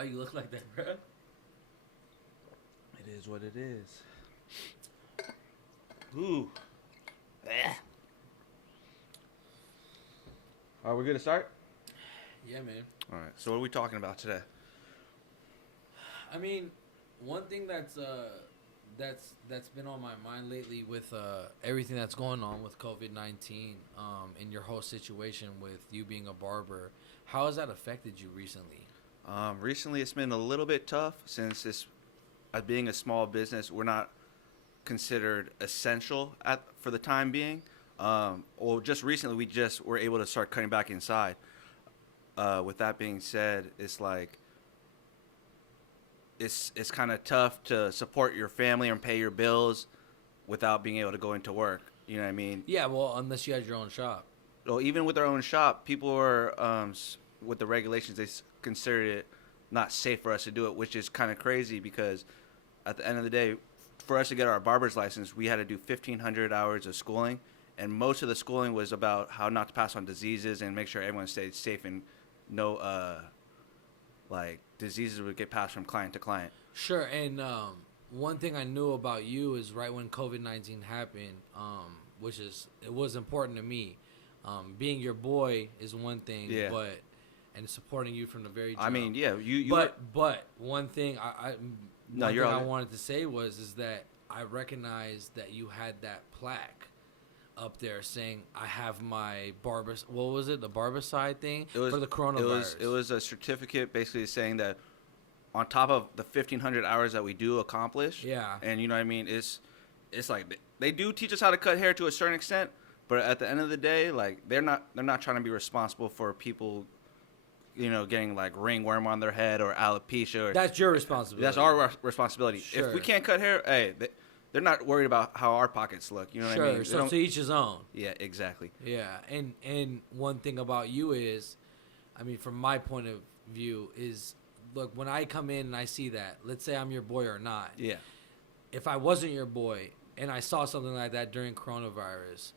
Why you look like that, bro? It is what it is. Ooh. Are we good to start? Yeah, man. All right. So what are we talking about today? I mean, one thing that's been on my mind lately with everything that's going on with COVID-19, and your whole situation with you being a barber, how has that affected you recently? Recently, it's been a little bit tough since being a small business, we're not considered essential for the time being. Well, just recently, we just were able to start cutting back inside. With that being said, it's like it's kind of tough to support your family and pay your bills without being able to go into work. You know what I mean? Yeah, well, unless you had your own shop. Well, even with our own shop, people are with the regulations, consider it not safe for us to do it, which is kind of crazy because at the end of the day, for us to get our barber's license, we had to do 1,500 hours of schooling, and most of the schooling was about how not to pass on diseases and make sure everyone stayed safe and no diseases would get passed from client to client. Sure, and one thing I knew about you is right when COVID-19 happened, it was important to me. Being your boy is one thing, Yeah. and supporting you from the very jump. I mean, yeah, But one thing I wanted to say is that I recognized that you had that plaque up there saying I have my barber. What was it? The barbicide thing for the coronavirus. It was a certificate basically saying that on top of the 1,500 hours that we do accomplish. Yeah. And you know what I mean? It's like they do teach us how to cut hair to a certain extent, but at the end of the day, like they're not trying to be responsible for people, getting like ringworm on their head or alopecia. That's your responsibility. That's our responsibility. Sure. If we can't cut hair, hey, they're not worried about how our pockets look. You know what I mean? So to each his own. Yeah, exactly. Yeah, and one thing about you is, I mean, from my point of view, is look, when I come in and I see that, let's say I'm your boy or not. Yeah. If I wasn't your boy and I saw something like that during coronavirus,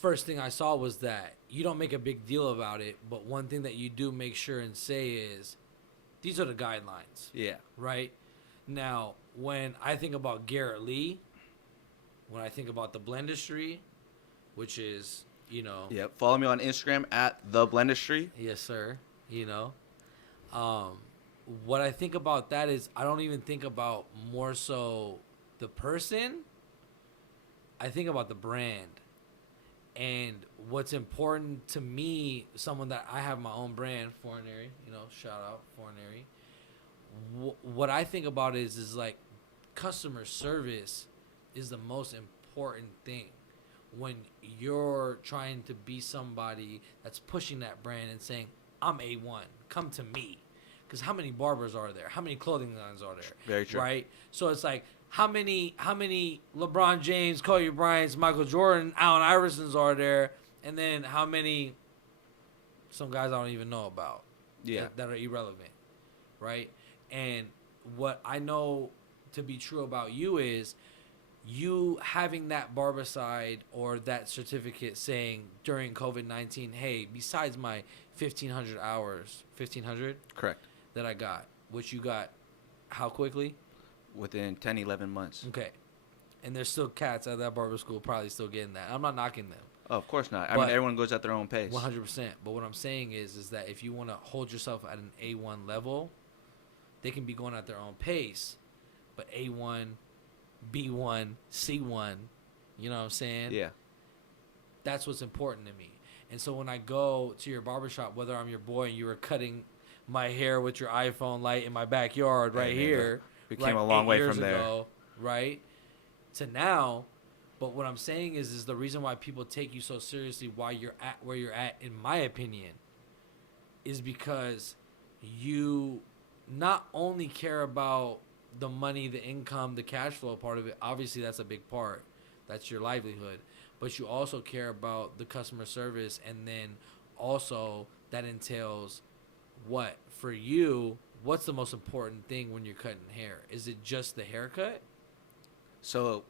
first thing I saw was that you don't make a big deal about it, but one thing that you do make sure and say is, these are the guidelines. Yeah. Right? Now, when I think about Garrett Lee, when I think about the Blendistry, which is, Yeah, follow me on Instagram at the Blendistry. Yes, sir. What I think about that is I don't even think about more so the person. I think about the brand. And what's important to me, someone that I have my own brand, Foreignary, shout out Foreignary. What I think about is like customer service is the most important thing when you're trying to be somebody that's pushing that brand and saying, I'm A1, come to me. Because how many barbers are there? How many clothing lines are there? Very true. Right? So it's like, how many LeBron James, Kobe Bryant's, Michael Jordan, Allen Iversons are there? And then how many, some guys I don't even know about, that are irrelevant, right? And what I know to be true about you is you having that barbicide or that certificate saying during COVID-19, hey, besides my 1,500 hours, 1,500? Correct. That I got, which you got how quickly? Within 10, 11 months. Okay. And there's still cats at that barber school probably still getting that. I'm not knocking them. Oh, of course not. I mean, everyone goes at their own pace. 100%. But what I'm saying is that if you want to hold yourself at an A1 level, they can be going at their own pace. But A1, B1, C1, you know what I'm saying? Yeah. That's what's important to me. And so when I go to your barbershop, whether I'm your boy and you were cutting my hair with your iPhone light in my backyard right here. We came a long way from there. Ago, right? To now. But what I'm saying is the reason why people take you so seriously, why you're at where you're at, in my opinion, is because you not only care about the money, the income, the cash flow part of it. Obviously, that's a big part. That's your livelihood. But you also care about the customer service, and then also that entails what? For you, what's the most important thing when you're cutting hair? Is it just the haircut? So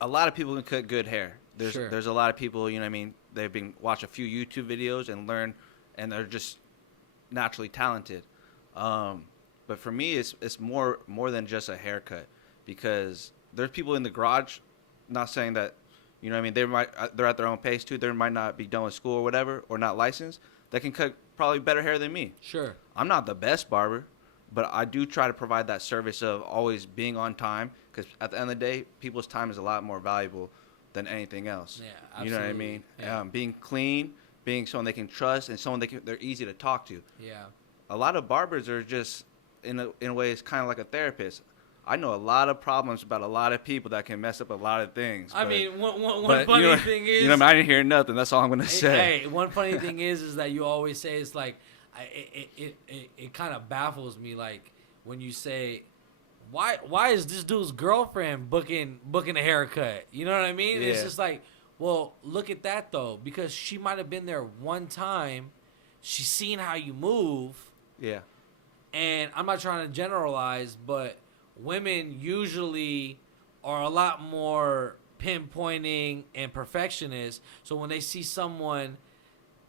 a lot of people can cut good hair. There's a lot of people, you know what I mean, they've been watch a few YouTube videos and learn, and they're just, naturally talented. But for me, it's more than just a haircut, because there's people in the garage, not saying that, you know what I mean, they're at their own pace too. They might not be done with school or whatever, or not licensed, that can cut probably better hair than me. Sure. I'm not the best barber, but I do try to provide that service of always being on time, because at the end of the day, people's time is a lot more valuable than anything else. Yeah, absolutely. You know what I mean? Yeah. Being clean, being someone they can trust, and someone they're easy to talk to. Yeah. A lot of barbers are just, in a way, it's kind of like a therapist. I know a lot of problems about a lot of people that can mess up a lot of things. I mean, one but funny thing is, you know, I didn't hear nothing. That's all I'm gonna say. Hey, one funny thing is that you always say, it's like, it kind of baffles me, like when you say, why is this dude's girlfriend booking a haircut? You know what I mean? Yeah. It's just like, well, look at that though, because she might have been there one time, she's seen how you move. Yeah. And I'm not trying to generalize, but women usually are a lot more pinpointing and perfectionist. So when they see someone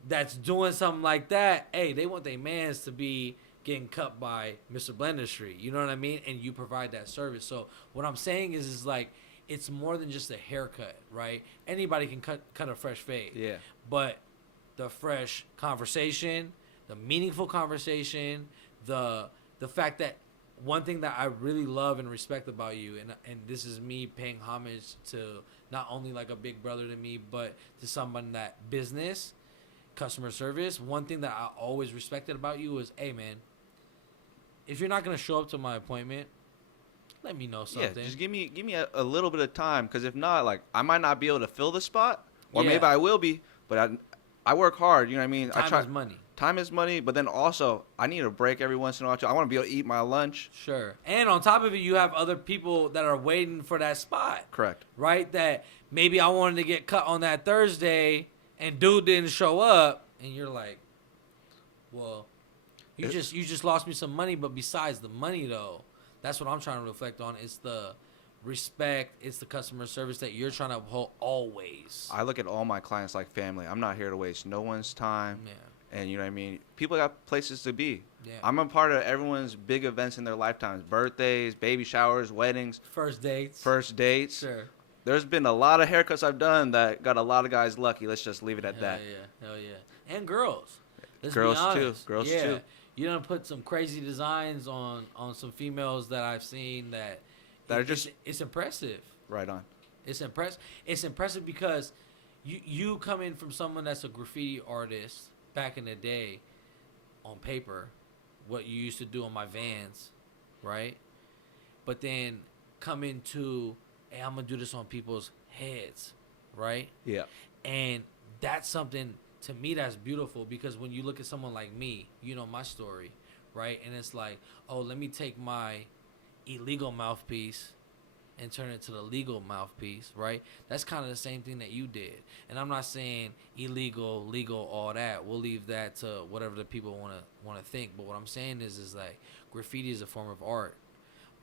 that's doing something like that, hey, they want their mans to be getting cut by Mr. Blendistry. You know what I mean? And you provide that service. So what I'm saying is like, it's more than just a haircut, right? Anybody can cut a fresh fade. Yeah. But the fresh conversation, the meaningful conversation, the fact that one thing that I really love and respect about you, and this is me paying homage to not only like a big brother to me, but to someone that business, customer service, one thing that I always respected about you is, hey man, if you're not going to show up to my appointment, let me know something. Yeah, just give me a little bit of time, because if not, like, I might not be able to fill the spot, or Yeah. maybe I will be, but I work hard, you know what I mean? Time is money. Time is money, but then also, I need a break every once in a while, too. I want to be able to eat my lunch. Sure. And on top of it, you have other people that are waiting for that spot. Correct. Right? That maybe I wanted to get cut on that Thursday, and dude didn't show up, and you're like, well, you just lost me some money, but besides the money, though, that's what I'm trying to reflect on. It's the respect, it's the customer service that you're trying to uphold always. I look at all my clients like family. I'm not here to waste no one's time. Yeah. And you know what I mean? People got places to be. Yeah. I'm a part of everyone's big events in their lifetimes. Birthdays, baby showers, weddings. First dates. Sure. There's been a lot of haircuts I've done that got a lot of guys lucky. Let's just leave it at that. Hell yeah. And girls. Let's Girls be honest. too. Girls too. You done put some crazy designs on some females that I've seen that That are just it's impressive. right on. It's impressive because you come in from someone that's a graffiti artist back in the day on paper, what you used to do on my Vans, right? But then come into, hey, I'm going to do this on people's heads, right? Yeah. And that's something, to me, that's beautiful, because when you look at someone like me, you know my story, right? And it's like, oh, let me take my illegal mouthpiece and turn it to the legal mouthpiece, right? That's kind of the same thing that you did. And I'm not saying illegal, legal, all that. We'll leave that to whatever the people want to think. But what I'm saying is like, graffiti is a form of art,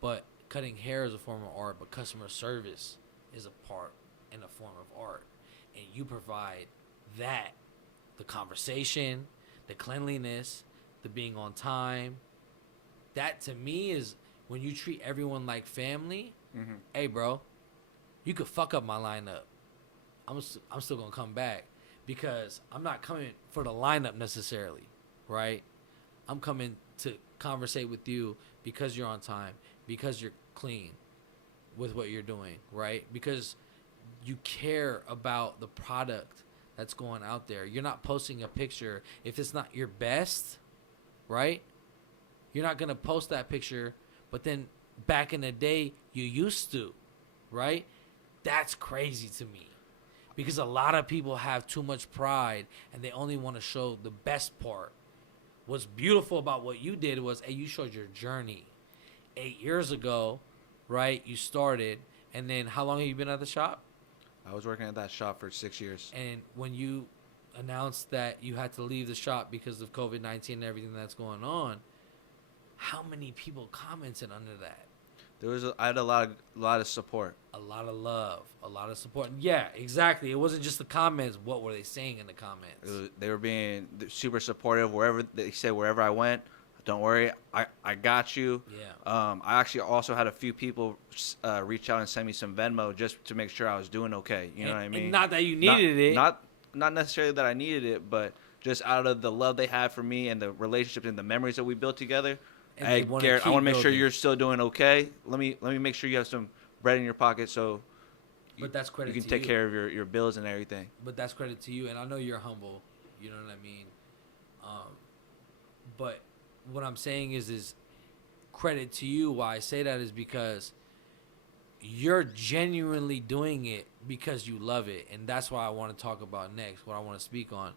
but cutting hair is a form of art, but customer service is a part and a form of art. And you provide that, the conversation, the cleanliness, the being on time. That to me is when you treat everyone like family. Mm-hmm. Hey, bro, you could fuck up my lineup. I'm still going to come back, because I'm not coming for the lineup necessarily, right? I'm coming to conversate with you because you're on time, because you're clean with what you're doing, right? Because you care about the product that's going out there. You're not posting a picture if it's not your best, right? You're not going to post that picture, but then back in the day, you used to, right? That's crazy to me, because a lot of people have too much pride and they only want to show the best part. What's beautiful about what you did was, hey, you showed your journey. 8 years ago, right? You started, and then how long have you been at the shop? I was working at that shop for 6 years. And when you announced that you had to leave the shop because of COVID-19 and everything that's going on, how many people commented under that? I had a lot of support. A lot of love, a lot of support. Yeah, exactly. It wasn't just the comments. What were they saying in the comments? They were being super supportive wherever they said. Wherever I went, don't worry, I got you. Yeah. I actually also had a few people reach out and send me some Venmo just to make sure I was doing okay. You know what I mean? And not that you needed it. Not necessarily that I needed it, but just out of the love they had for me and the relationships and the memories that we built together. And Hey, they wanna Garrett, I keep want to make sure building. you're still doing okay. Let me make sure you have some bread in your pocket so But that's credit you can to take care of your bills and everything. But that's credit to you, and I know you're humble. You know what I mean. But what I'm saying is credit to you. Why I say that is because you're genuinely doing it because you love it, and that's what I want to talk about next. What I want to speak on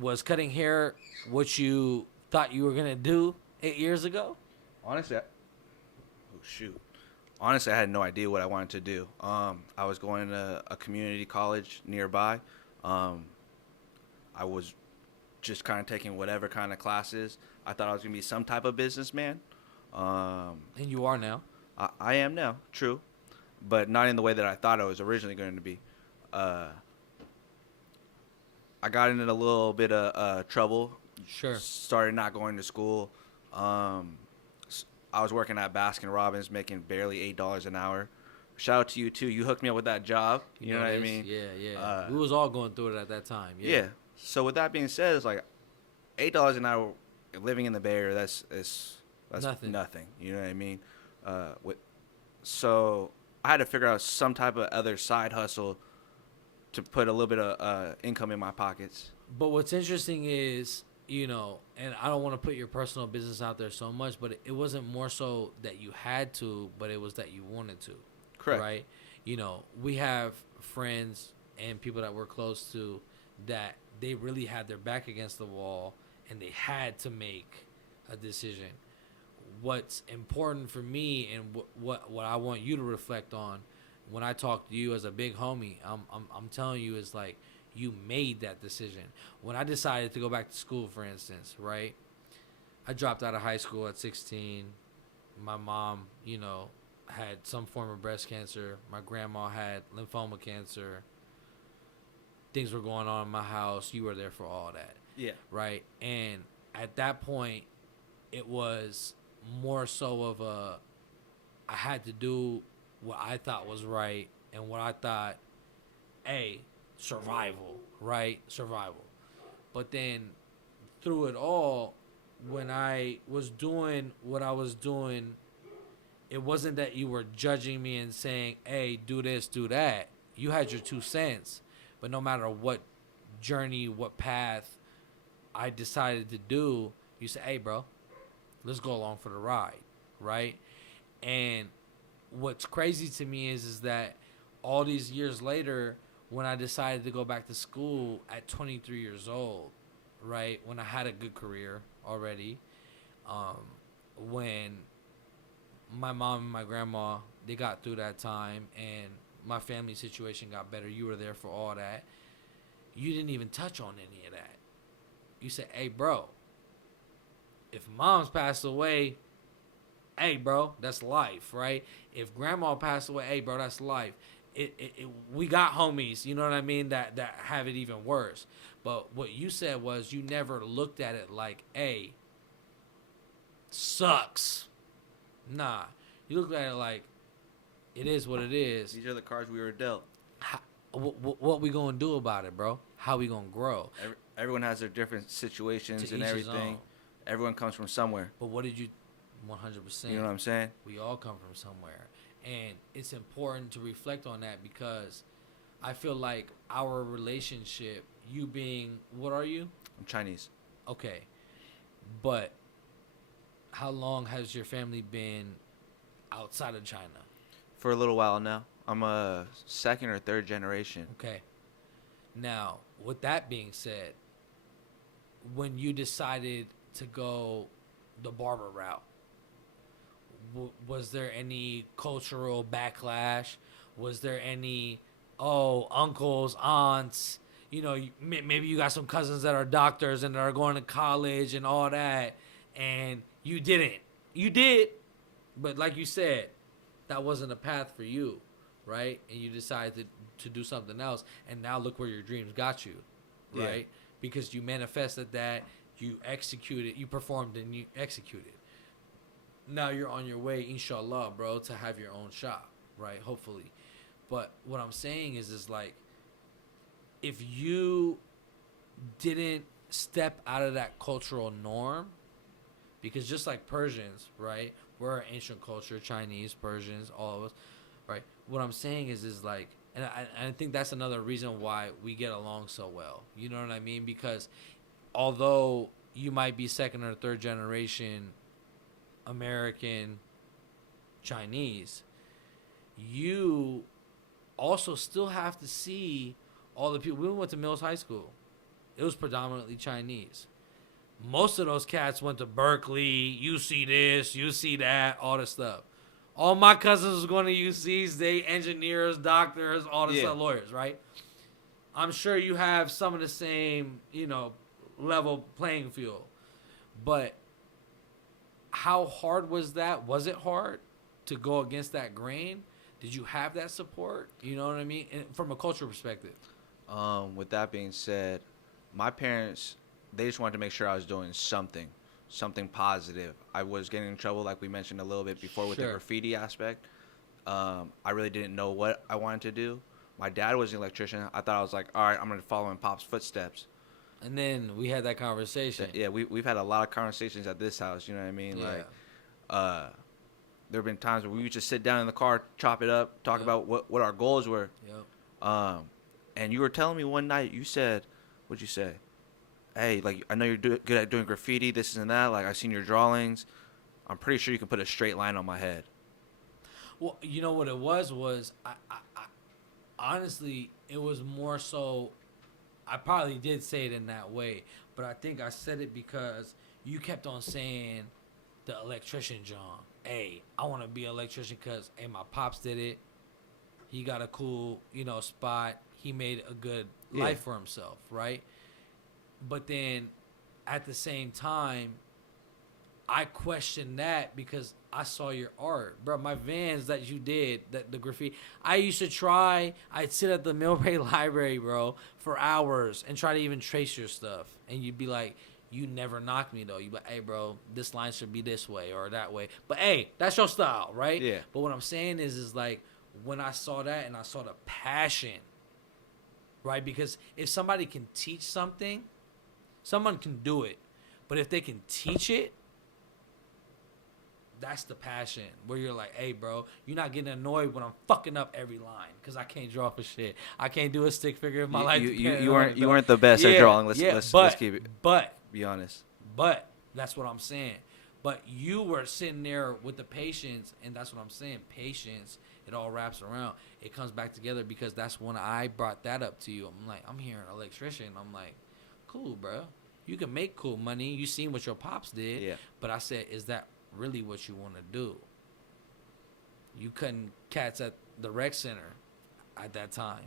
was cutting hair. What you thought you were gonna do 8 years ago? Honestly, Honestly, I had no idea what I wanted to do. I was going to a community college nearby. I was just kind of taking whatever kind of classes. I thought I was going to be some type of businessman. And you are now. I am now, true, but not in the way that I thought I was originally going to be. I got into a little bit of trouble. Sure. Started not going to school. I was working at Baskin Robbins, making barely $8 an hour. Shout out to you too. You hooked me up with that job. You know what I mean? Yeah. We was all going through it at that time. Yeah. So with that being said, it's like $8 an hour living in the Bay Area. That's nothing. You know what I mean? So I had to figure out some type of other side hustle to put a little bit of income in my pockets. But what's interesting is, you know, and I don't want to put your personal business out there so much, but it wasn't more so that you had to, but it was that you wanted to. Correct. Right? You know, we have friends and people that we're close to that they really had their back against the wall and they had to make a decision. What's important for me and what I want you to reflect on when I talk to you as a big homie, I'm telling you is like, you made that decision. When I decided to go back to school, for instance, right? I dropped out of high school at 16. My mom, you know, had some form of breast cancer. My grandma had lymphoma cancer. Things were going on in my house. You were there for all that. Yeah. Right? And at that point, it was more so of I had to do what I thought was right and what I thought, survival, right? Survival. But then through it all, when I was doing what I was doing, it wasn't that you were judging me and saying, hey, do this, do that. You had your 2 cents. But no matter what journey, what path I decided to do, you say, hey, bro, let's go along for the ride, right? And what's crazy to me is that all these years later, when I decided to go back to school at 23 years old, right, when I had a good career already, when my mom and my grandma, they got through that time and my family situation got better, you were there for all that. You didn't even touch on any of that. You said, hey, bro, if mom's passed away, hey, bro, that's life, right? If grandma passed away, hey, bro, that's life. We got homies, you know what I mean, that have it even worse. But what you said was you never looked at it like, hey, sucks. Nah. You looked at it like, it is what it is. These are the cards we were dealt. What we gonna do about it, bro? How we gonna grow? Everyone has their different situations To and each his everything. own. Everyone comes from somewhere. But what did you, 100%. You know what I'm saying? We all come from somewhere. And it's important to reflect on that because I feel like our relationship, you being, what are you? I'm Chinese. Okay. But how long has your family been outside of China? For a little while now. I'm a second or third generation. Okay. Now, with that being said, when you decided to go the barber route, was there any cultural backlash? Was there any, uncles, aunts, you know, maybe you got some cousins that are doctors and that are going to college and all that, and you didn't. You did, But like you said, that wasn't a path for you, right? And you decided to do something else, and now look where your dreams got you, right? Yeah. Because you manifested that, you executed, you performed, and you executed. Now you're on your way, inshallah, bro, to have your own shop, right? Hopefully. But what I'm saying is like, if you didn't step out of that cultural norm, because just like Persians, right? We're an ancient culture, Chinese, Persians, all of us, right? What I'm saying is like, and I think that's another reason why we get along so well. You know what I mean? Because although you might be second or third generation American, Chinese, you also still have to see all the people. We went to Mills High School. It was predominantly Chinese. Most of those cats went to Berkeley. You see this, you see that, all this stuff. All my cousins was going to UCs. They engineers, doctors, all this stuff, lawyers, right? I'm sure you have some of the same, level playing field. But how hard was that? Was it hard to go against that grain? Did you have that support? You know what I mean? And from a cultural perspective. With that being said, my parents, they just wanted to make sure I was doing something positive. I was getting in trouble, like we mentioned a little bit before, with the graffiti aspect. I really didn't know what I wanted to do. My dad was an electrician. I thought I was like, all right, I'm going to follow in Pop's footsteps. And then we had that conversation. Yeah, we've had a lot of conversations at this house, you know what I mean? Yeah. Like, there have been times where we would just sit down in the car, chop it up, talk about what our goals were. Yep. And you were telling me one night, you said, what'd you say? Hey, like, I know you're good at doing graffiti, this and that. Like, I've seen your drawings. I'm pretty sure you can put a straight line on my head. Well, you know what it was I honestly, it was more so, I probably did say it in that way, but I think I said it because you kept on saying the electrician, John. Hey, I want to be an electrician because, hey, my pops did it. He got a cool, spot. He made a good life for himself, right? But then at the same time, I questioned that because I saw your art. Bro, my Vans that you did, the graffiti. I used to try, I'd sit at the Millbrae Library, bro, for hours and try to even trace your stuff. And you'd be like, you never knocked me, though. You'd be like, hey, bro, this line should be this way or that way. But, hey, that's your style, right? Yeah. But what I'm saying is like, when I saw that and I saw the passion, right? Because if somebody can teach something, someone can do it. But if they can teach it, that's the passion where you're like, hey, bro, you're not getting annoyed when I'm fucking up every line because I can't draw for shit. I can't do a stick figure if my life. You weren't the best at drawing. Let's keep it. But be honest. But that's what I'm saying. But you were sitting there with the patience, and that's what I'm saying. Patience. It all wraps around. It comes back together because that's when I brought that up to you. I'm like, I'm here an electrician. I'm like, cool, bro. You can make cool money. You seen what your pops did. Yeah. But I said, is that really what you want to do? You cutting cats at the rec center at that time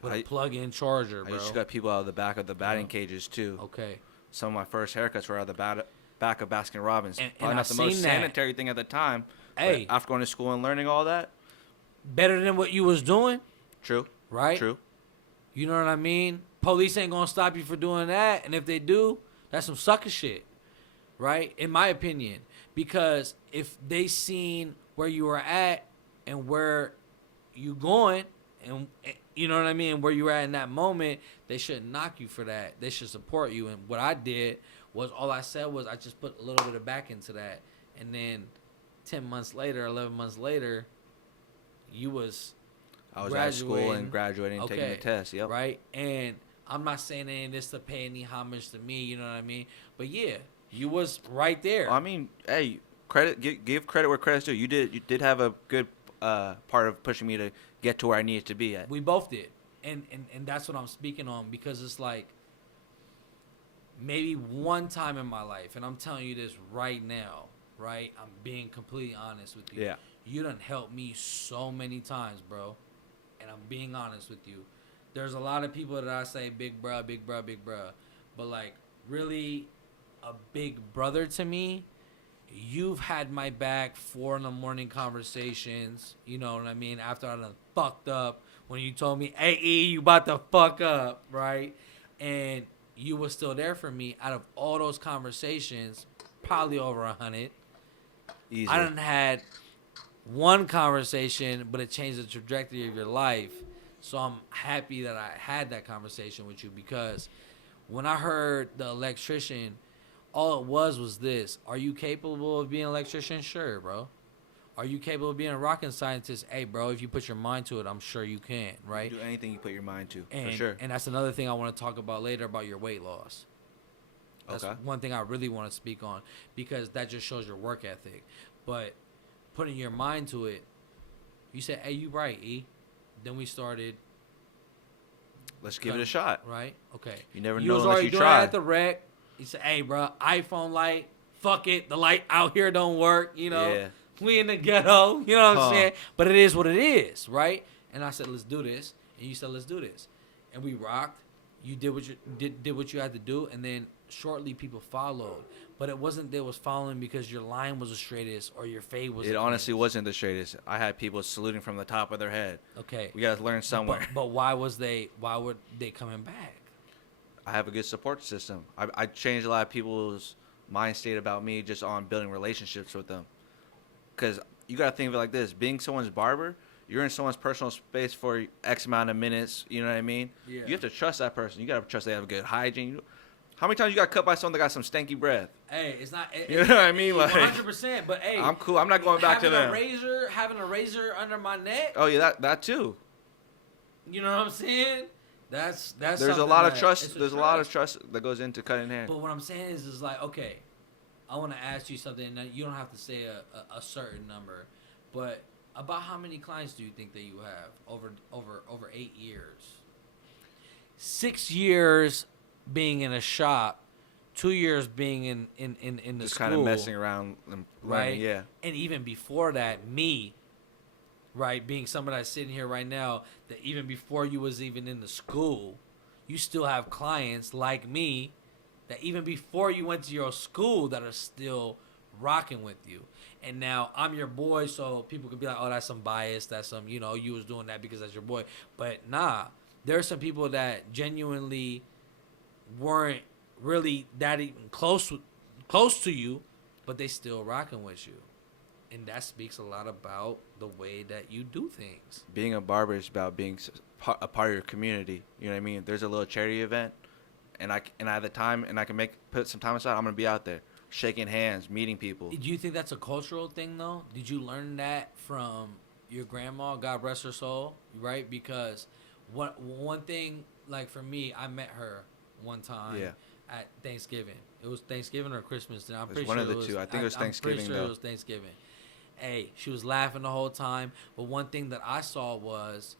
with a plug-in charger, bro. I used to cut people out of the back of the batting cages too. Okay. Some of my first haircuts were out of the back of Baskin Robbins. And not the most sanitary thing at the time. Hey, after going to school and learning all that, better than what you was doing. True. Right. True. You know what I mean? Police ain't gonna stop you for doing that, and if they do, that's some sucker shit, right? In my opinion, because if they seen where you were at and where you going, and you know what I mean, where you were at in that moment, they shouldn't knock you for that. They should support you. And what I did was, all I said was, I just put a little bit of back into that, and then 10 months later, 11 months later, I was at school and graduating, taking the test. Yep. Right, and I'm not saying any of this to pay any homage to me, you know what I mean? But yeah, you was right there. I mean, hey, give credit where credit's due. You did have a good part of pushing me to get to where I needed to be at. We both did, and that's what I'm speaking on, because it's like, maybe one time in my life, and I'm telling you this right now, right? I'm being completely honest with you. Yeah. You done helped me so many times, bro, and I'm being honest with you. There's a lot of people that I say big bruh, big bruh, big bruh. But, like, really a big brother to me you've had my back 4 in the morning conversations. You know what I mean? After I done fucked up, when you told me, "Hey, E, you about to fuck up," right? And you were still there for me. Out of all those conversations, probably over 100. Easy. I done had one conversation, but it changed the trajectory of your life. So I'm happy that I had that conversation with you, because when I heard the electrician, all it was this: are you capable of being an electrician? Sure, bro. Are you capable of being a rocket scientist? Hey, bro, if you put your mind to it, I'm sure you can, right? Do anything you put your mind to, And, for sure. And that's another thing I want to talk about later about your weight loss. That's one thing I really want to speak on, because that just shows your work ethic. But putting your mind to it, you said, "Hey, you right, E." Then we started. Let's give it a shot. Right? Okay. You never You know was unless already you doing try. it at the wreck. He said, "Hey, bro, iPhone light. Fuck it. The light out here don't work. You know, Yeah. we in the ghetto. You know what I'm saying? But it is what it is, right?" And I said, "Let's do this." And you said, "Let's do this." And we rocked. You did what you did what you had to do, and then shortly people followed. But it wasn't they was following because your line was the straightest or your fade was. It honestly wasn't the straightest. I had people saluting from the top of their head. Okay. We gotta learn somewhere. But why were they coming back? I have a good support system. I changed a lot of people's mind state about me just on building relationships with them. Because you got to think of it like this. Being someone's barber, you're in someone's personal space for X amount of minutes. You know what I mean? Yeah. You have to trust that person. You got to trust they have good hygiene. How many times you got cut by someone that got some stanky breath? Hey, it's not. You know what I mean? Like, 100%. But hey, I'm cool. I'm not going back to them. Having a razor under my neck. Oh, yeah, that too. You know what I'm saying? That's. There's a lot of trust. There's a lot of trust that goes into cutting hair. But what I'm saying is like, okay, I want to ask you something. And you don't have to say a certain number, but about how many clients do you think that you have over 8 years? 6 years being in a shop, 2 years being in the just school, kind of messing around and right? Yeah. And even before that, me, right, being somebody that's sitting here right now, that even before you was even in the school, you still have clients like me that even before you went to your school that are still rocking with you. And now I'm your boy, so people could be like, "Oh, that's some bias. That's some, you was doing that because that's your boy." But nah, there are some people that genuinely weren't really that even close to you, but they still rocking with you. And that speaks a lot about the way that you do things. Being a barber is about being a part of your community. You know what I mean? If there's a little charity event, and I have the time, and I can put some time aside, I'm gonna be out there, shaking hands, meeting people. Do you think that's a cultural thing, though? Did you learn that from your grandma, God rest her soul, right? Because one thing, like for me, I met her one time at Thanksgiving. It was Thanksgiving or Christmas. I'm pretty sure one of the two. I think it was Thanksgiving. I'm pretty sure it was Thanksgiving. Hey, she was laughing the whole time. But one thing that I saw was,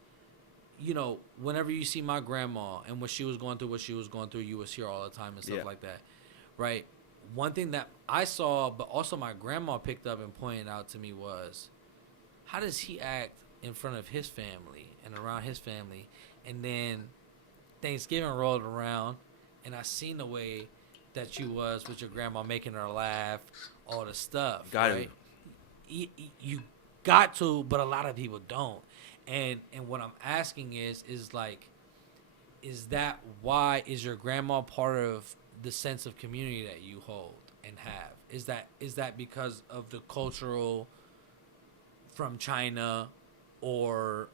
whenever you see my grandma and when she was going through what she was going through, you was here all the time and stuff like that, right? One thing that I saw, but also my grandma picked up and pointed out to me was, how does he act in front of his family and around his family? And then Thanksgiving rolled around, and I seen the way that you was with your grandma, making her laugh, all the stuff. Right? You got to, but a lot of people don't. And what I'm asking is that why is your grandma part of the sense of community that you hold and have? Is that because of the cultural from China, or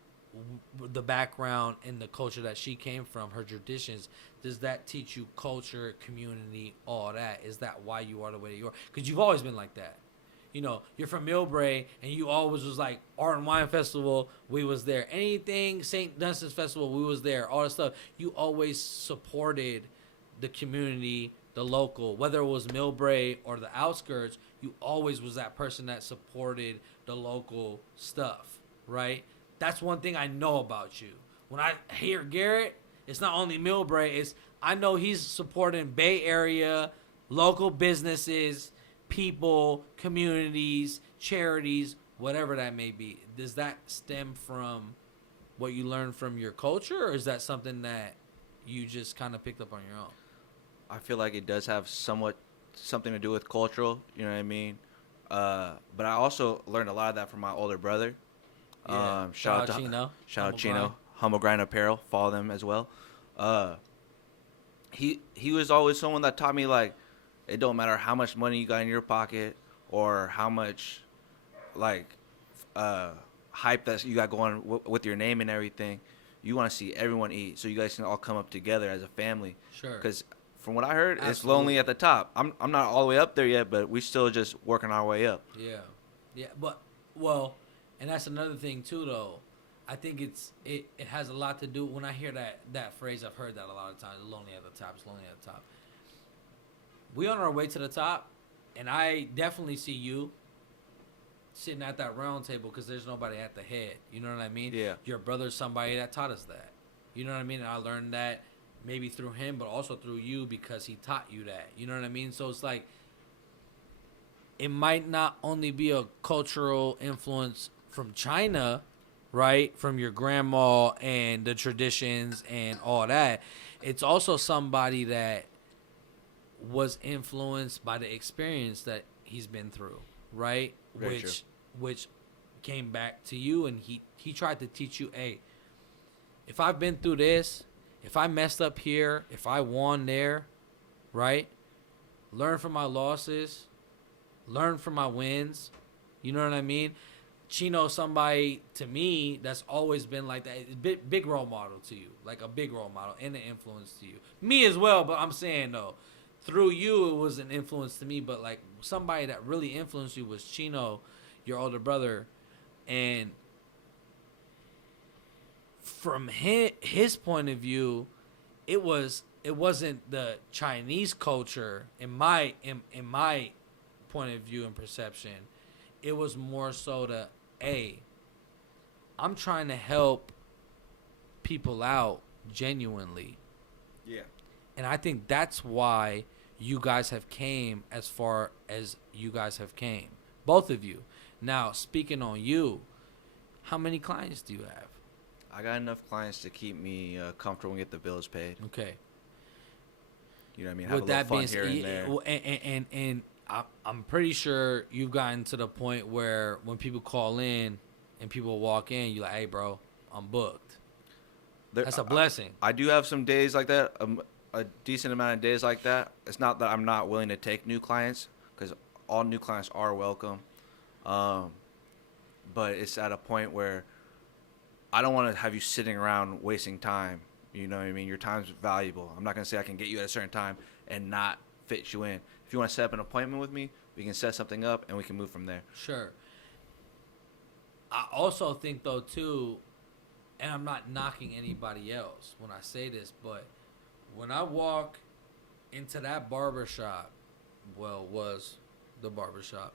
the background and the culture that she came from, her traditions? Does that teach you culture, community, all that? Is that why you are the way you are? Because you've always been like that. You're from Millbrae, and you always was like, Art and Wine Festival, we was there. Anything, St. Dunstan's Festival, we was there. All that stuff. You always supported the community, the local, whether it was Millbrae or the outskirts. You always was that person that supported the local stuff, right? That's one thing I know about you. When I hear Garrett, it's not only Millbrae, it's I know he's supporting Bay Area, local businesses, people, communities, charities, whatever that may be. Does that stem from what you learned from your culture, or is that something that you just kind of picked up on your own? I feel like it does have something to do with cultural. You know what I mean? But I also learned a lot of that from my older brother. Yeah. Shout out to Chino. shout out Humble Chino, Grind. Humble Grind Apparel. Follow them as well. Uh, he was always someone that taught me like it don't matter how much money you got in your pocket or how much like uh hype that you got going with your name and everything. You want to see everyone eat, so you guys can all come up together as a family. Sure. Because from what I heard, it's Absolutely. lonely at the top. I'm not all the way up there yet, but we still just working our way up. Yeah, yeah, but well, and that's another thing too, though. I think it has a lot to do. When I hear that phrase, I've heard that a lot of times. Lonely at the top. It's lonely at the top. We on our way to the top, and I definitely see you sitting at that round table because there's nobody at the head. You know what I mean? Yeah. Your brother's somebody that taught us that. You know what I mean? And I learned that maybe through him, but also through you because he taught you that. You know what I mean? So it's like it might not only be a cultural influence from China, right? From your grandma and the traditions and all that. It's also somebody that was influenced by the experience that he's been through, right? Very true. Which came back to you, and he tried to teach you, hey, if I've been through this, if I messed up here, if I won there, right? Learn from my losses, learn from my wins. You know what I mean? Chino's somebody to me that's always been like that. Big role model to you, like a big role model and an influence to you. Me as well, but I'm saying though, through you it was an influence to me. But like somebody that really influenced you was Chino, your older brother, and from his point of view, it wasn't the Chinese culture in my point of view and perception. It was more so the, hey, I'm trying to help people out genuinely. Yeah. And I think that's why you guys have came as far as you guys have came. Both of you. Now, speaking on you, how many clients do you have? I got enough clients to keep me comfortable and get the bills paid. Okay. You know what I mean? Have With a little that fun being here and there. and I'm pretty sure you've gotten to the point where when people call in and people walk in, you're like, hey, bro, I'm booked. That's a blessing. I do have some days like that, a decent amount of days like that. It's not that I'm not willing to take new clients because all new clients are welcome. But it's at a point where I don't want to have you sitting around wasting time. You know what I mean? Your time's valuable. I'm not going to say I can get you at a certain time and not fit you in. If you want to set up an appointment with me, we can set something up and we can move from there. Sure. I also think, though, too, and I'm not knocking anybody else when I say this, but when I walk into that barber shop, was the barber shop,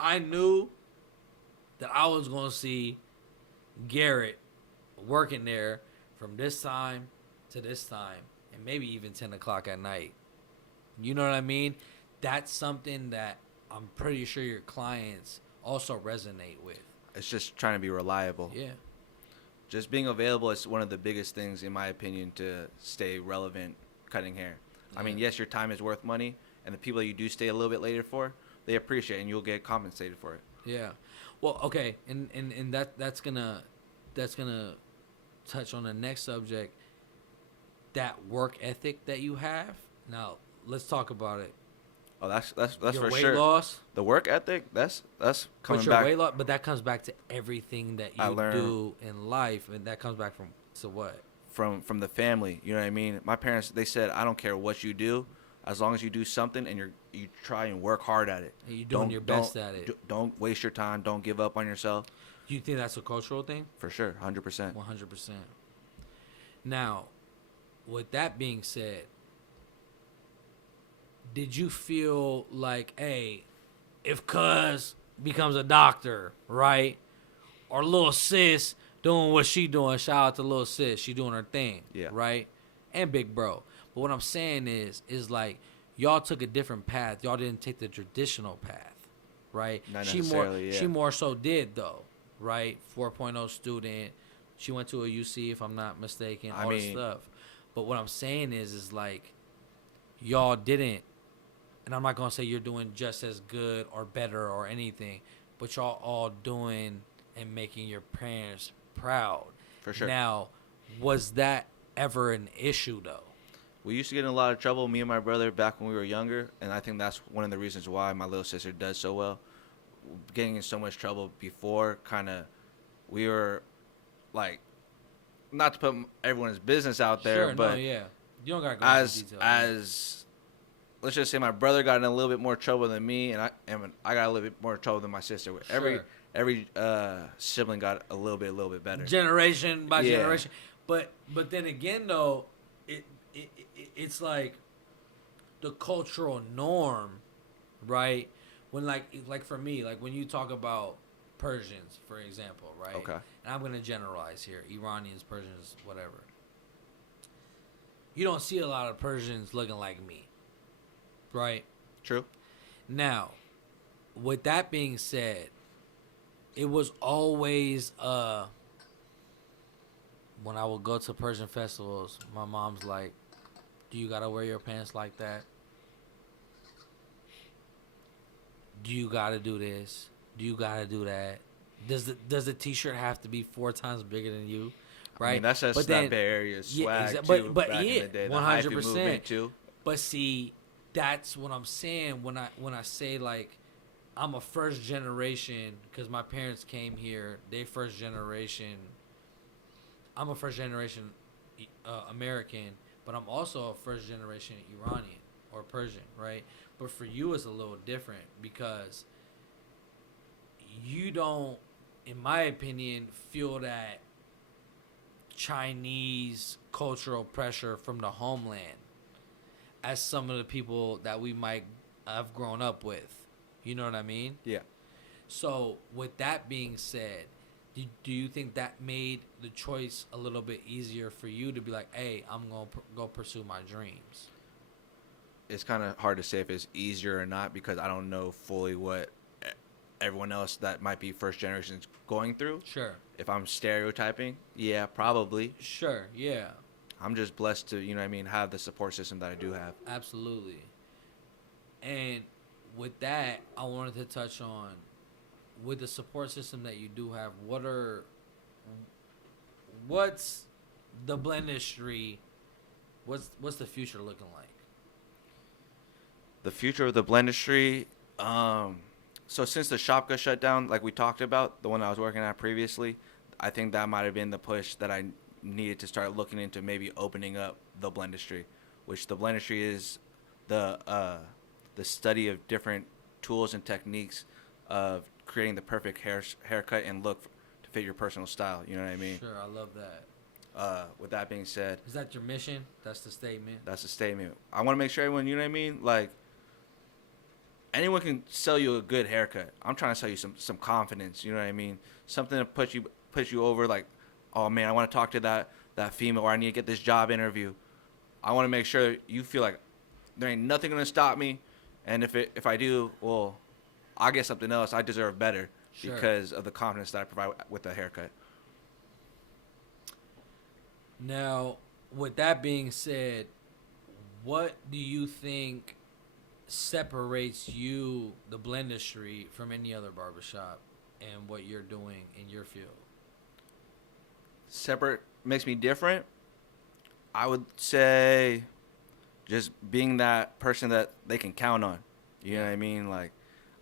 I knew that I was going to see Garrett working there from this time to this time and maybe even 10 o'clock at night. You know what I mean? That's something that I'm pretty sure your clients also resonate with. It's just trying to be reliable. Yeah. Just being available is one of the biggest things, in my opinion, to stay relevant cutting hair. Yeah. I mean, yes, your time is worth money, and the people you do stay a little bit later for, they appreciate it, and you'll get compensated for it. Yeah. Well, okay, and that's gonna touch on the next subject, that work ethic that you have. Now, let's talk about it. Oh, that's Your for weight sure. loss, The work ethic, that's coming but your back. weight loss, but that comes back to everything that I you learned do in life, and that comes back from to what? from the family. You know what I mean? My parents, they said, I don't care what you do, as long as you do something and you try and work hard at it. And you're doing your best at it. Don't waste your time. Don't give up on yourself. Do you think that's a cultural thing? For sure, 100%. 100%. Now, with that being said, did you feel like, hey, if cuz becomes a doctor, right? Or little sis doing what she doing, shout out to little sis, she doing her thing, Yeah. right? And big bro. But what I'm saying is like, y'all took a different path. Y'all didn't take the traditional path, right? Not necessarily, She yeah. more so did, though, right? 4.0 student. She went to a UC, if I'm not mistaken, all this stuff. But what I'm saying is like, y'all didn't and I'm not gonna say you're doing just as good or better or anything, but y'all all doing and making your parents proud. For sure. Now, was that ever an issue though? We used to get in a lot of trouble, me and my brother, back when we were younger, and I think that's one of the reasons why my little sister does so well. Getting in so much trouble before, kind of, we were like, not to put everyone's business out there, Sure, but no, yeah, you don't gotta go into detail. as let's just say my brother got in a little bit more trouble than me, and I got a little bit more trouble than my sister. Sure. Every sibling got a little bit better. Generation by generation, but then again though, it's like the cultural norm, right? When like for me, like when you talk about Persians, for example, right? Okay. And I'm gonna generalize here: Iranians, Persians, whatever. You don't see a lot of Persians looking like me, right? True. Now, with that being said, it was always when I would go to Persian festivals, my mom's like, "Do you gotta wear your pants like that? Do you gotta do this? Do you gotta do that? Does the t-shirt have to be 4 times bigger than you?" Right? I mean, that's just that Bay Area swag too. But back yeah, in the day, the 100%. hyphy movement too. But see, that's what I'm saying when I say like I'm a first generation because my parents came here. They first generation. I'm a first generation American, but I'm also a first generation Iranian or Persian, right? But for you, it's a little different because you don't, in my opinion, feel that Chinese cultural pressure from the homeland as some of the people that we might have grown up with. You know what I mean? Yeah. So with that being said, do you think that made the choice a little bit easier for you to be like, hey, I'm going to go pursue my dreams? It's kind of hard to say if it's easier or not because I don't know fully what everyone else that might be first generation is going through. Sure. If I'm stereotyping, yeah, probably. Sure, yeah. I'm just blessed to, have the support system that I do have. Absolutely. And with that, I wanted to touch on, with the support system that you do have, what's the Blendistry, what's the future looking like? The future of the Blendistry, so since the shop got shut down, like we talked about, the one I was working at previously, I think that might have been the push that I needed to start looking into maybe opening up the Blendistry, which the Blendistry is the study of different tools and techniques of creating the perfect haircut and look to fit your personal style. You know what I mean? Sure, I love that. With that being said, is that your mission? That's the statement? That's the statement. I want to make sure everyone, you know what I mean? Like, anyone can sell you a good haircut. I'm trying to sell you some confidence. You know what I mean? Something to put you over. Like, oh man, I want to talk to that female, or I need to get this job interview. I want to make sure you feel like there ain't nothing gonna stop me, and if I do, well, I'll get something else. I deserve better because of the confidence that I provide with the haircut. Now, with that being said, what do you think separates you, the Blendistry, from any other barbershop and what you're doing in your field? Separate makes me different. I would say just being that person that they can count on. You know what I mean? Like,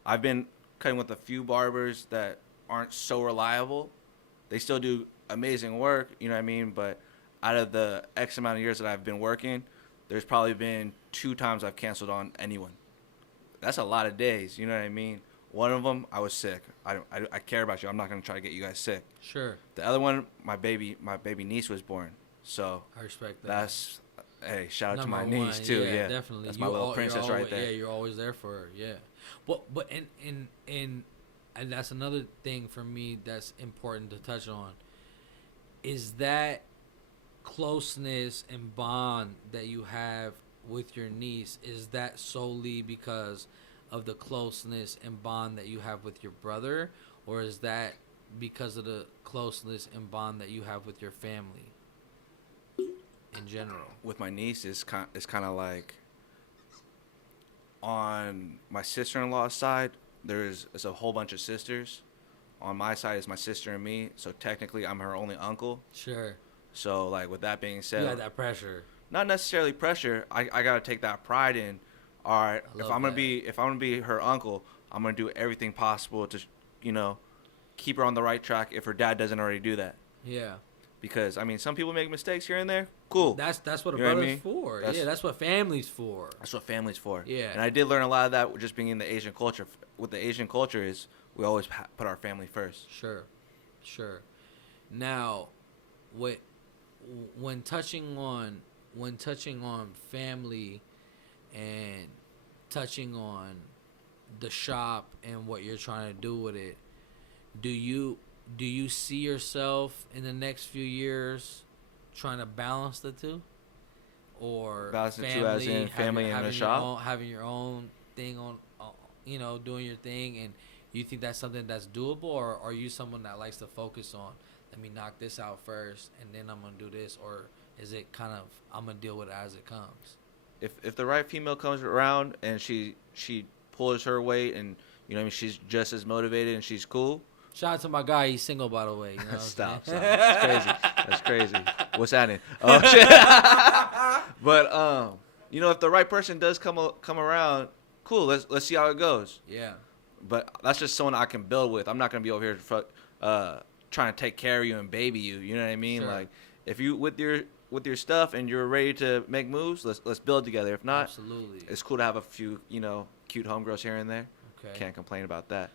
I've been cutting with a few barbers that aren't so reliable. They still do amazing work, you know what I mean? But out of the X amount of years that I've been working, there's probably been 2 times I've canceled on anyone. That's a lot of days, you know what I mean? One of them, I was sick. I care about you. I'm not going to try to get you guys sick. Sure. The other one, my baby niece was born. So I respect that. That's, hey, shout out to my Number niece one, too. yeah, Yeah, definitely. That's my little princess right there. Yeah, you're always there for her. Yeah. But and that's another thing for me that's important to touch on. Is that closeness and bond that you have with your niece, is that solely because of the closeness and bond that you have with your brother, or is that because of the closeness and bond that you have with your family in general? With my niece, it's kind of like on my sister-in-law's side, it's a whole bunch of sisters. On my side, it's my sister and me. So technically, I'm her only uncle. Sure. So like with that being said, You got that pressure. not necessarily pressure. I gotta take that pride in. All right, if I'm gonna be her uncle, I'm gonna do everything possible to, keep her on the right track. If her dad doesn't already do that. Yeah. Because I mean, some people make mistakes here and there. Cool. That's what a You know what I brother's mean? for. That's what family's for. That's what family's for. Yeah. And I did learn a lot of that just being in the Asian culture. With the Asian culture is we always put our family first. Sure. Now, when touching on family and touching on the shop and what you're trying to do with it, do you see yourself in the next few years trying to balance the two, or balance the two as in family and the shop, having your own thing on, doing your thing, and you think that's something that's doable, or are you someone that likes to focus on, let me knock this out first and then I'm gonna do this, or is it kind of I'm gonna deal with it as it comes? If the right female comes around and she pulls her weight and she's just as motivated and she's cool. Shout out to my guy. He's single, by the way. You know Stop. That's crazy. That's crazy. What's happening? Oh, shit. But if the right person does come around, cool. Let's see how it goes. Yeah. But that's just someone I can build with. I'm not gonna be over here trying to take care of you and baby you. You know what I mean? Sure. Like if you with your stuff and you're ready to make moves, let's build together. If not, absolutely, it's cool to have a few cute homegirls here and there. Okay. Can't complain about that.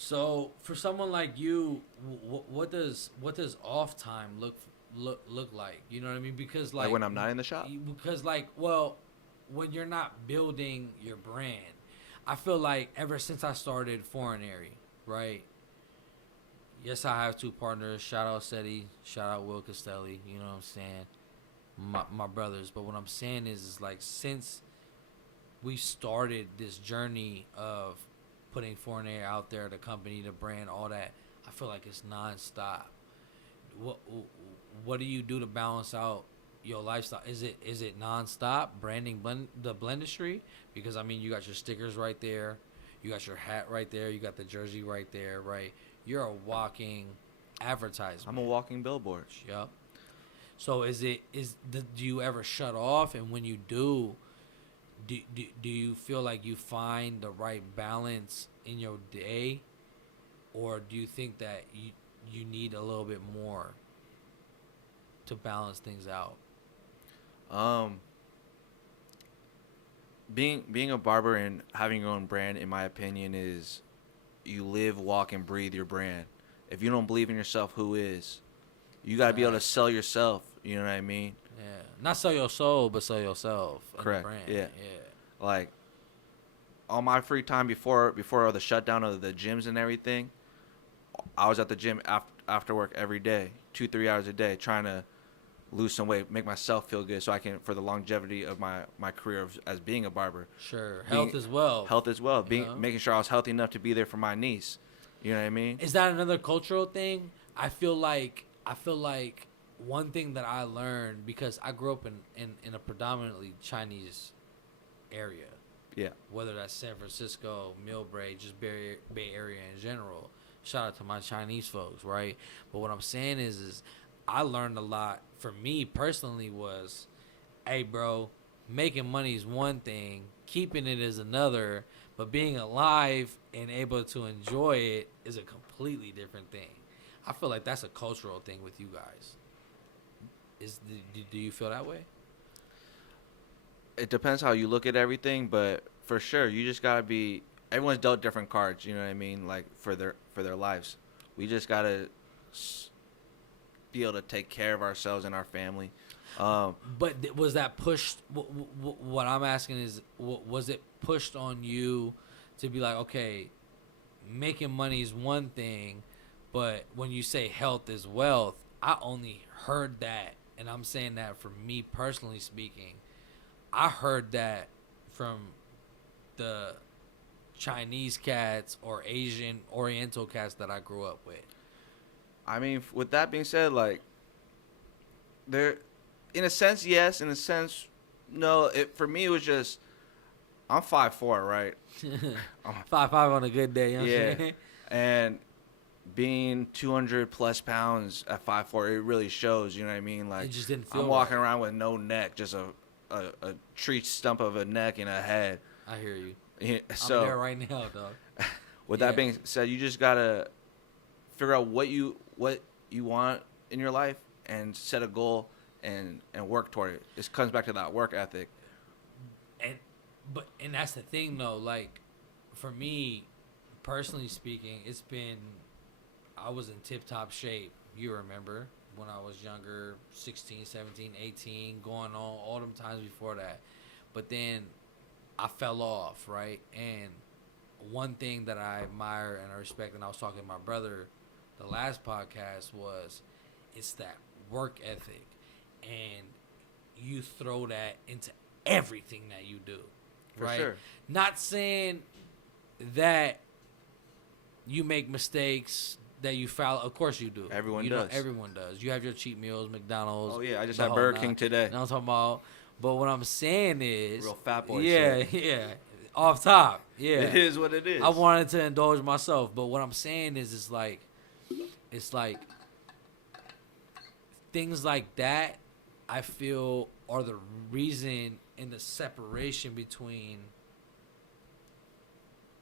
So for someone like you, what does off time look like? You know what I mean? Because like when I'm not in the shop. Because when you're not building your brand, I feel like ever since I started Foreignary, right? Yes, I have two partners. Shout out Seti. Shout out Will Castelli. You know what I'm saying? My brothers. But what I'm saying is like since we started this journey of putting Foreignary out there, the company, the brand, all that, I feel like it's nonstop. What do you do to balance out your lifestyle? Is it nonstop branding the Blendistry? Because I mean, you got your stickers right there, you got your hat right there, you got the jersey right there, right? You're a walking advertisement. I'm a walking billboard. Yep. So do you ever shut off? And when you do you feel like you find the right balance in your day, or do you think that you need a little bit more to balance things out? Being a barber and having your own brand, in my opinion, is you live, walk, and breathe your brand. If you don't believe in yourself, who is? You gotta be able to sell yourself. You know what I mean? Yeah. Not sell your soul, but sell yourself. Correct. Brand. Yeah. Yeah. Like, all my free time before the shutdown of the gyms and everything, I was at the gym after work every day, 2-3 hours a day, trying to lose some weight, make myself feel good, so I can, for the longevity of my career as being a barber. Sure. Health as well. Making sure I was healthy enough to be there for my niece. You know what I mean? Is that another cultural thing? I feel like one thing that I learned, because I grew up in a predominantly Chinese area. Yeah. Whether that's San Francisco, Millbrae, just Bay Area in general. Shout out to my Chinese folks, right? But what I'm saying is I learned a lot. For me personally was, hey, bro, making money is one thing, keeping it is another, but being alive and able to enjoy it is a completely different thing. I feel like that's a cultural thing with you guys. Do you feel that way? It depends how you look at everything, but for sure, you just gotta be. Everyone's dealt different cards. You know what I mean? Like for their lives, we just gotta be able to take care of ourselves and our family. But was that pushed? What I'm asking is, was it pushed on you to be like, okay, making money is one thing, but when you say health is wealth, I only heard that, and I'm saying that for me personally speaking, I heard that from the Chinese cats or Asian Oriental cats that I grew up with. I mean, with that being said, like, there, in a sense, yes. In a sense, no. For me, it was just, I'm 5'4", right? 5'5" on a good day. You know what I'm saying? And being 200 plus pounds at 5'4", it really shows. You know what I mean? Like It just didn't feel I'm walking right. around with no neck, just a tree stump of a neck and a head. I hear you. Yeah, I'm there right now, dog. with Yeah. that being said, you just gotta figure out what you want in your life and set a goal and work toward it. This comes back to that work ethic. And that's the thing though, like for me, personally speaking, I was in tip top shape. You remember when I was younger, 16, 17, 18, going on all them times before that. But then I fell off, right? And one thing that I admire and I respect, and I was talking to my brother the last podcast, was it's that work ethic. And you throw that into everything that you do. For right? sure. Not saying that you make mistakes, that you foul. Of course you do. Everyone does. Everyone does. You have your cheat meals, McDonald's. Oh yeah, I just the had whole Burger King today. You know what I'm talking about? But what I'm saying is, Real fat boy yeah, shit. yeah, off top, yeah. It is what it is. I wanted to indulge myself, but what I'm saying is, it's like things like that. I feel are the reason in the separation between,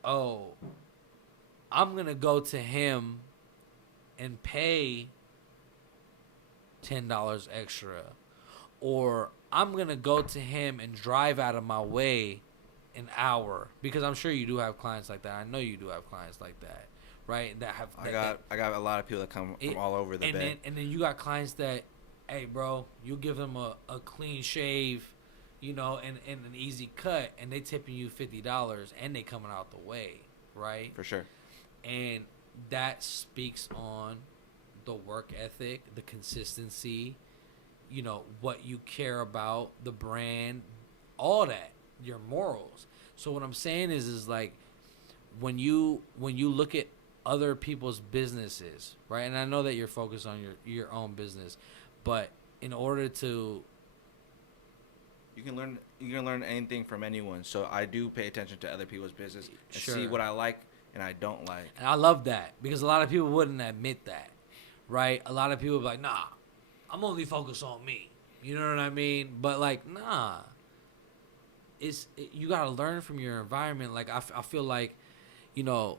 oh, I'm going to go to him and pay $10 extra, or I'm going to go to him and drive out of my way an hour, because I'm sure you do have clients like that. I know you do have clients like that, right? That have I got a lot of people that come from all over the bay. And then you got clients that, hey, bro, you give them a clean shave, you know, and an easy cut, and they tipping you $50, and they coming out the way, right? For sure. And that speaks on the work ethic, the consistency, you know, what you care about, the brand, all that, your morals. So what I'm saying is like, when you look at other people's businesses, right? And I know that you're focused on your own business, but in order to, you can learn anything from anyone. So I do pay attention to other people's business and Sure. see what I like and I don't like. and I love that, because a lot of people wouldn't admit that, right? A lot of people be like, nah, I'm only focused on me. You know what I mean? But like, nah, you gotta learn from your environment. Like I feel like, you know,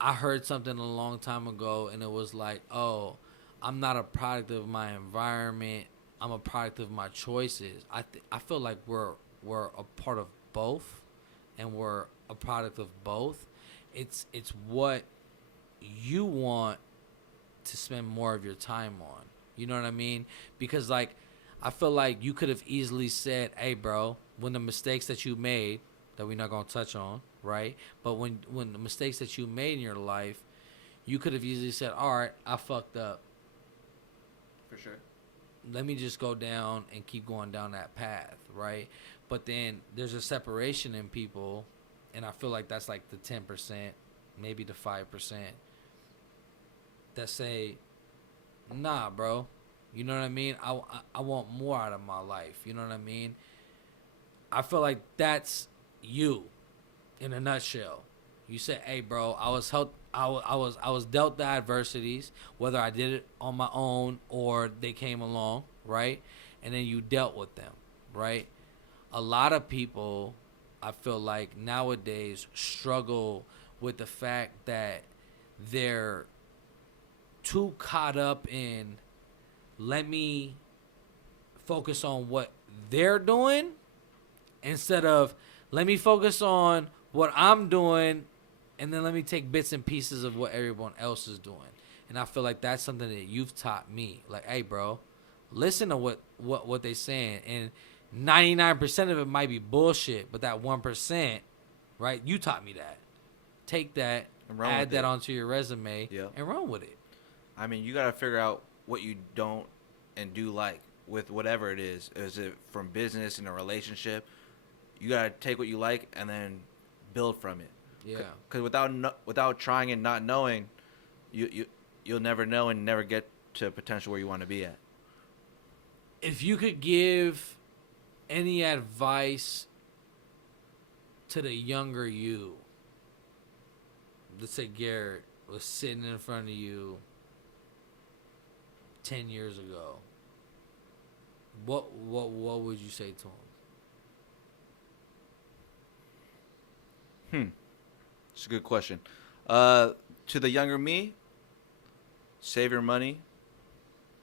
I heard something a long time ago, and it was like, oh, I'm not a product of my environment. I'm a product of my choices. I feel like we're a part of both, and we're a product of both. It's what you want to spend more of your time on. You know what I mean? Because like, I feel like you could have easily said, hey, bro, when the mistakes that you made, that we're not going to touch on, right? But when the mistakes that you made in your life, you could have easily said, all right, I fucked up. For sure. Let me just go down and keep going down that path, right? But then there's a separation in people, and I feel like that's like the 10%, maybe the 5%, that say, nah, bro. You know what I mean? I want more out of my life. You know what I mean? I feel like that's you in a nutshell. You said, hey, bro, I was dealt the adversities, whether I did it on my own or they came along, right? And then you dealt with them, right? A lot of people, I feel like nowadays, struggle with the fact that they're too caught up in, let me focus on what they're doing instead of, let me focus on what I'm doing, and then let me take bits and pieces of what everyone else is doing. And I feel like that's something that you've taught me. Like, hey, bro, listen to what they saying. And 99% of it might be bullshit, but that 1%, right, you taught me that. Take that, add that onto your resume, and run with it. I mean, you got to figure out what you don't and do like with whatever it is. Is it from business and a relationship? You got to take what you like and then build from it. Yeah. Because without trying and not knowing, you'll never know and never get to a potential where you want to be at. If you could give any advice to the younger you, let's say Garrett was sitting in front of you 10 years ago, what would you say to him? It's a good question. To the younger me, save your money.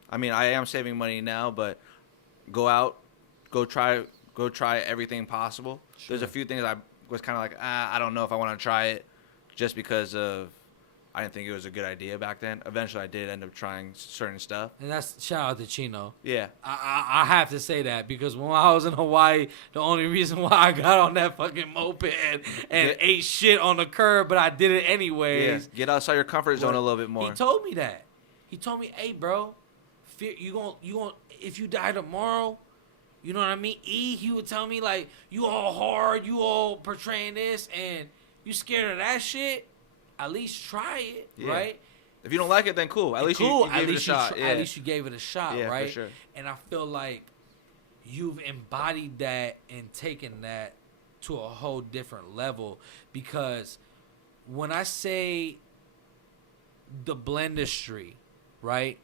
I mean, I am saving money now, but go out, go try everything possible. Sure. There's a few things I was kind of like, I don't know if I want to try it, just because of I didn't think it was a good idea back then. Eventually, I did end up trying certain stuff. And that's shout out to Chino. Yeah. I have to say that because when I was in Hawaii, the only reason why I got on that fucking moped and ate shit on the curb, but I did it anyways. Yeah. Get outside your comfort zone a little bit more. He told me that. He told me, "Hey, bro, you gon' if you die tomorrow, you know what I mean? He would tell me like, you all hard, you all portraying this, and you scared of that shit. At least try it, right? If you don't like it, then cool. At least you gave it a shot. At least you gave it a shot, yeah, right? For sure. And I feel like you've embodied that and taken that to a whole different level, because when I say the Blendistry, right?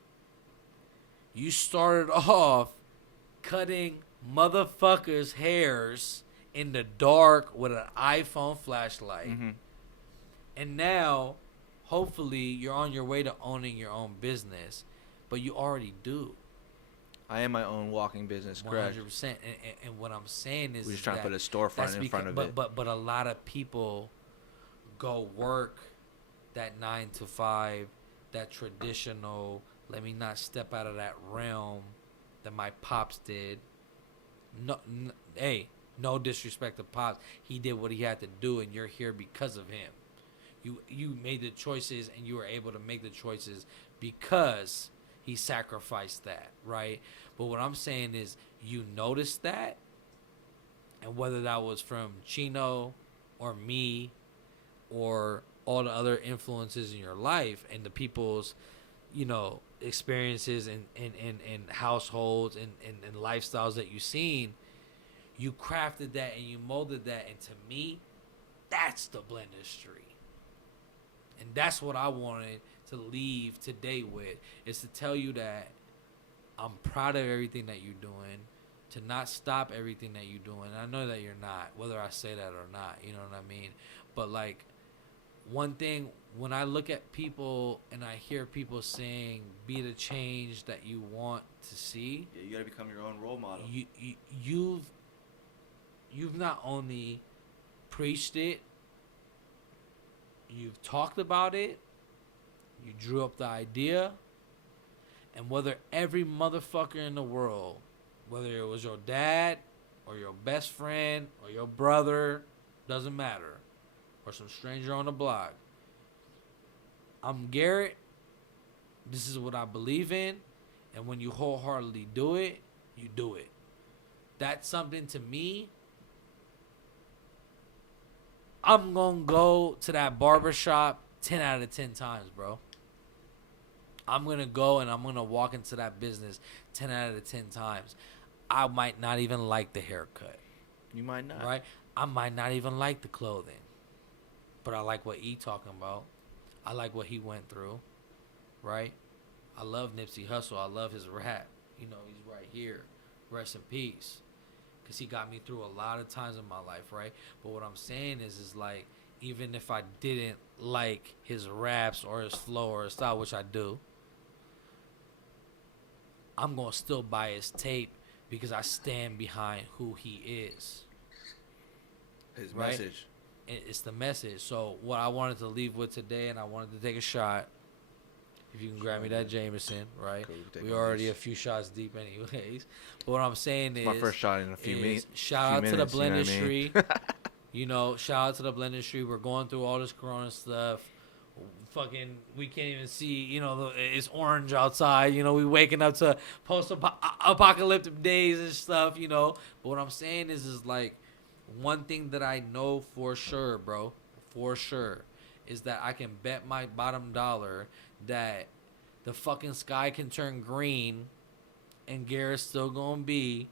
You started off cutting motherfuckers' hairs in the dark with an iPhone flashlight. Mm-hmm. And now, hopefully, you're on your way to owning your own business, but you already do. I am my own walking business, correct? 100%. And what I'm saying is, we're just trying to put a storefront in front of it. But a lot of people go work that 9 to 5, that traditional. Let me not step out of that realm that my pops did. Hey, no disrespect to pops. He did what he had to do, and you're here because of him. You made the choices, and you were able to make the choices because he sacrificed that, right? But what I'm saying is, you noticed that, and whether that was from Chino or me or all the other influences in your life and the people's, experiences and households and lifestyles that you've seen, you crafted that and you molded that. And to me, that's the Blendistry. And that's what I wanted to leave today with, is to tell you that I'm proud of everything that you're doing, to not stop everything that you're doing. I know that you're not, whether I say that or not, you know what I mean? But like, one thing, when I look at people and I hear people saying, be the change that you want to see. Yeah, you got to become your own role model. You've not only preached it, you've talked about it, you drew up the idea, and whether every motherfucker in the world, whether it was your dad or your best friend or your brother, doesn't matter, or some stranger on the block, I'm Garrett, this is what I believe in, and when you wholeheartedly do it, you do it. That's something to me. I'm going to go to that barber shop 10 out of 10 times, bro. I'm going to go and I'm going to walk into that business 10 out of 10 times. I might not even like the haircut. You might not. Right? I might not even like the clothing. But I like what he talking about. I like what he went through. Right? I love Nipsey Hussle. I love his rap. He's right here. Rest in peace. Because he got me through a lot of times in my life, right? But what I'm saying is like, even if I didn't like his raps or his flow or his style, which I do, I'm going to still buy his tape because I stand behind who he is. His right? message. It's the message. So what I wanted to leave with today, and I wanted to take a shot. If you can grab me that Jameson, right? Cool, We're already a few shots deep anyways. But what I'm saying is, my first shot in a few minutes. Shout out to the Blendistry. Shout out to the Blendistry. We're going through all this Corona stuff. Fucking, we can't even see, it's orange outside. We waking up to post-apocalyptic days and stuff, But what I'm saying is like, one thing that I know for sure, bro, for sure, is that I can bet my bottom dollar that the fucking sky can turn green and Garrett's still gonna be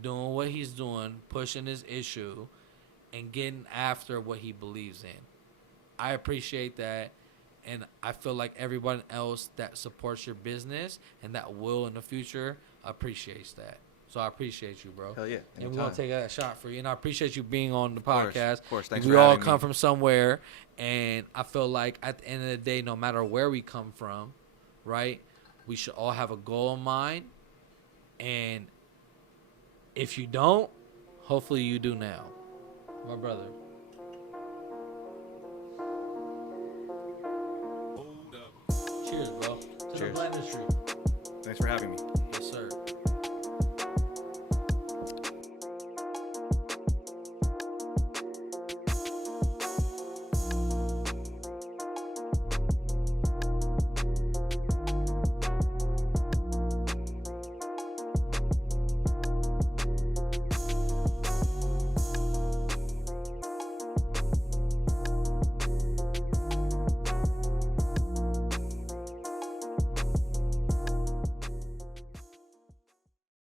doing what he's doing, pushing his issue, and getting after what he believes in. I appreciate that. And I feel like everyone else that supports your business and that will in the future appreciates that. So I appreciate you, bro. Hell yeah. And we're going to take that shot for you. And I appreciate you being on the podcast. Of course. Thanks we for all having come me. from somewhere. And I feel like at the end of the day, no matter where we come from, right, we should all have a goal in mind. And if you don't, hopefully you do now. My brother. Cheers, bro. To Cheers. the Blendistry. Thanks for having me.